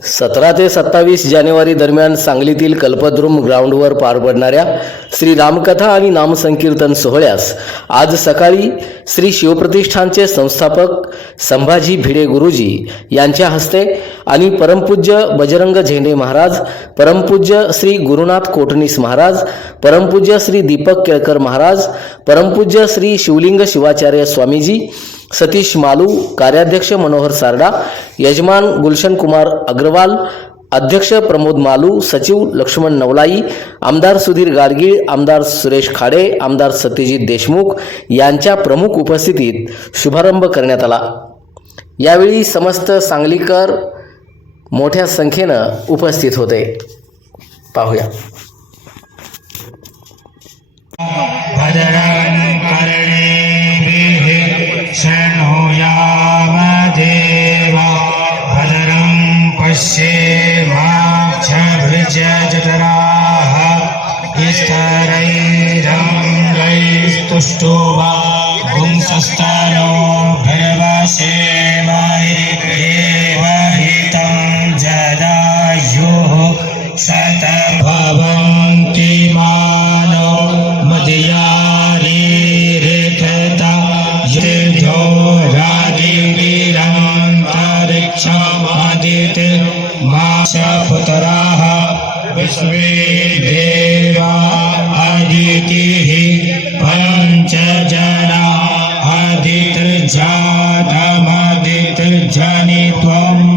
सतरा ते सत्तावीस जानेवारी दरम्यान सांगलीतील कल्पद्रुम ग्राउंडवर पार पडणाऱ्या श्री रामकथा आणि नामसंकीर्तन सोहळ्यास आज सकाळी श्री शिवप्रतिष्ठानचे संस्थापक संभाजी भिडे गुरुजी यांच्या हस्ते आणि परमपूज्य बजरंग झेंडे महाराज परमपूज्य श्री गुरुनाथ कोटणीस महाराज परमपूज्य श्री दीपक केळकर महाराज परमपूज्य श्री शिवलिंग शिवाचार्य स्वामीजी सतीश मालू कार्याध्यक्ष मनोहर सारडा यजमान गुलशन कुमार अग्रवाल अध्यक्ष प्रमोद मालू सचिव लक्ष्मण नवलाई आमदार सुधीर गाडगीळ आमदार सुरेश खाडे आमदार सत्यजित देशमुख यांच्या प्रमुख उपस्थितीत शुभारंभ करण्यात आला. यावेळी समस्त सांगलीकर मोठ्या संख्येनं उपस्थित होते. पाहूया. पश्येमाक्षभृजतराः इष्टरैरङ्गैस्तुष्टो वा पुंसस्तनो भर्वसेमाहि देवहितं माशपुतराः विश्वे देवा अदितिः पञ्च जना अदितिर्जातमदितिर्जनि त्वम्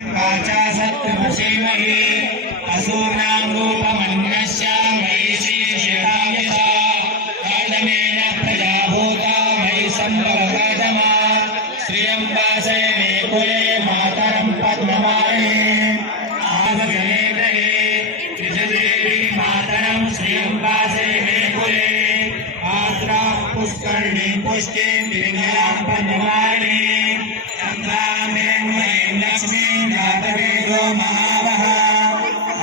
वाचा रूप श्रियम्बासे मे कुले मातरं पद्मवाणे आगजनेन्द्रहे त्रिजदेवी मातरं श्रियम्बासे मे कुले आद्रा पुष्करिणी पुष्टिं विघ्नां पद्मवाणे चन्द्रामे मयीं लक्ष्मीं जातवेदो महावः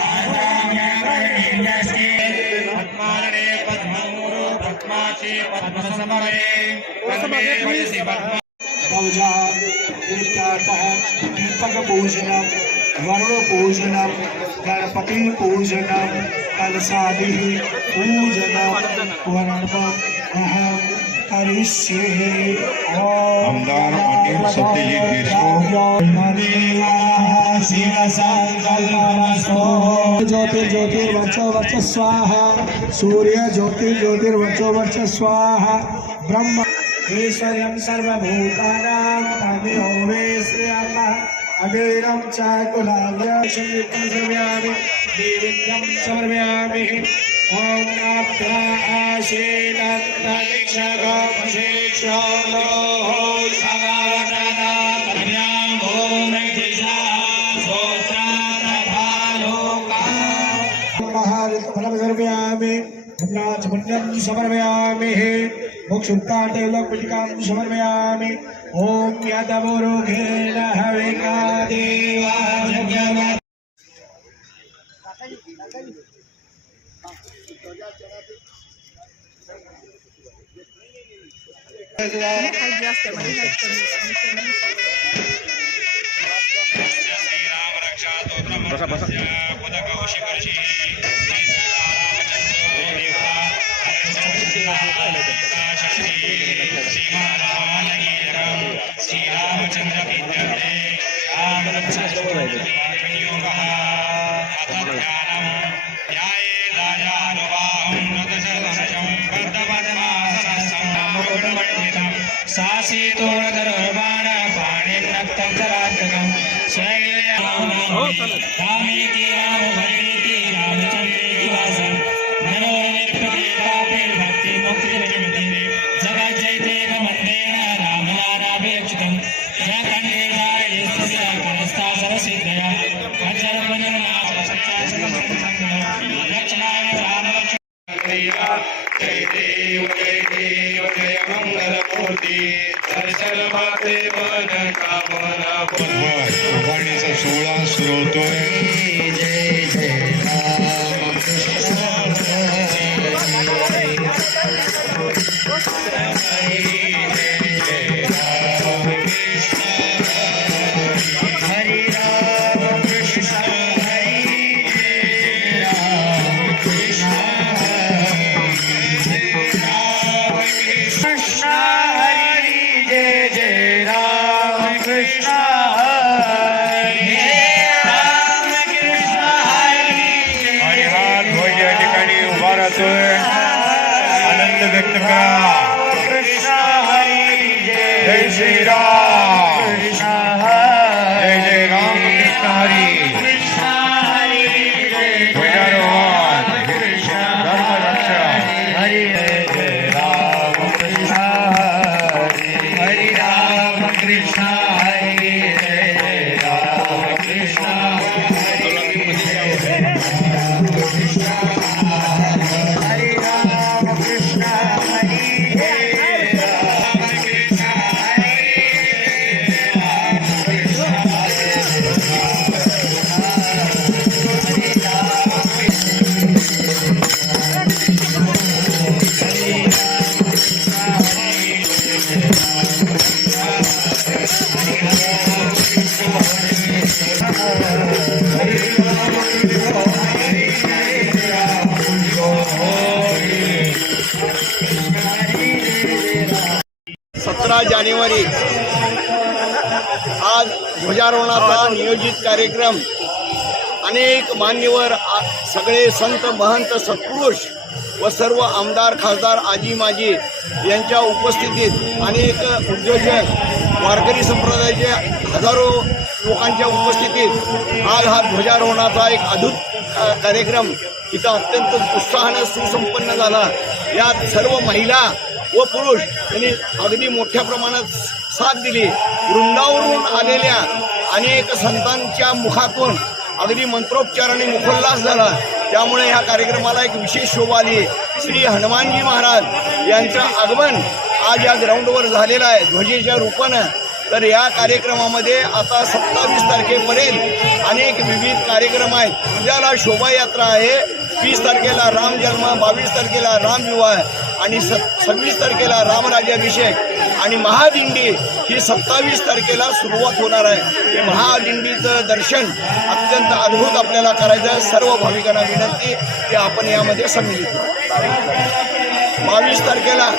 आद्रामे मयीं लक्ष्मीं पद्मारणे पद्ममुरो पद्माचे पद्मसमरे पद्मे वयसि पद्म दीपक पूजन वरुण पूजन गणपति पूजन कलशा पूजन वर्णम ज्योतिर्वचो वर्च स्वाहा सूर्य ज्योति ज्योतिर्वचो स्वाहा ब्रह्म ईश्वर सर्वभूता अबीरं च कुलालयं समर्पयामि देवीं समर्पयामि ॐ नाभ्या आशीदन्तरिक्षगमशिक्षणो भद्र्यां भूमिर्दिशा स्तोत्रा लोका महाफलं समर्पयामि। पुण्यं समर्पयामि। मोक्षुक्तादेवलोकपिटिकां समर्पयामि. ॐ यदवरोघेन हविका देवा यज्ञवा सासीतो दर्शन माते सोहळा सुरू होतोय. राम आज ध्वजारोहणाचा नियोजित कार्यक्रम. अनेक मान्यवर आ- सगळे संत महंत सत्पुरुष व सर्व आमदार खासदार आजी माजी यांच्या उपस्थितीत अनेक उद्योजक वारकरी संप्रदायाचे हजारो लोकांच्या उपस्थितीत आज हा ध्वजारोहणाचा एक अद्भुत कार्यक्रम इथं अत्यंत उत्साहानं सुसंपन्न झाला. यात सर्व महिला व पुरुष यांनी अगदी मोठ्या प्रमाणात साथ दिली. वृंदावरून आलेल्या अनेक संतांच्या मुखातून अगदी मंत्रोपचाराने मुखोल्लास झाला. त्यामुळे ह्या कार्यक्रमाला एक विशेष शोभा आली. श्री हनुमानजी महाराज यांचं आगमन आज या ग्राउंडवर झालेलं आहे. ध्वजेच्या रूपानं तर या कार्यक्रमामध्ये आता सत्तावीस तारखेपर्यंत अनेक विविध कार्यक्रम आहेत. उद्याला शोभायात्रा आहे. वीस तारखेला राम जन्म बावीस तारखेला राम विवाह आणि स सव्वीस तारखेला रामराज्याभिषेक आणि महादिंडी ही सत्तावीस तारखेला सुरुवात होणार आहे. हे महादिंडीचं दर्शन अत्यंत अद्भुत आपल्याला करायचं आहे. सर्व भाविकांना विनंती की आपण यामध्ये सम्मिलित बावीस तारखेला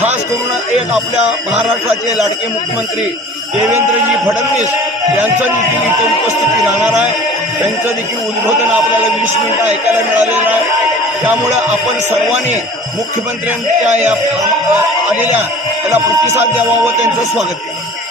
खास करून एक आपल्या महाराष्ट्राचे लाडके मुख्यमंत्री देवेंद्रजी फडणवीस यांचं देखील इथे उपस्थिती राहणार आहे. त्यांचं देखील उद्बोधन आपल्याला वीस मिनिटं ऐकायला मिळालेलं आहे. त्यामुळं आपण सर्वांनी मुख्यमंत्र्यांच्या या आलेल्या त्याला प्रतिसाद द्यावा व त्यांचं स्वागत करावं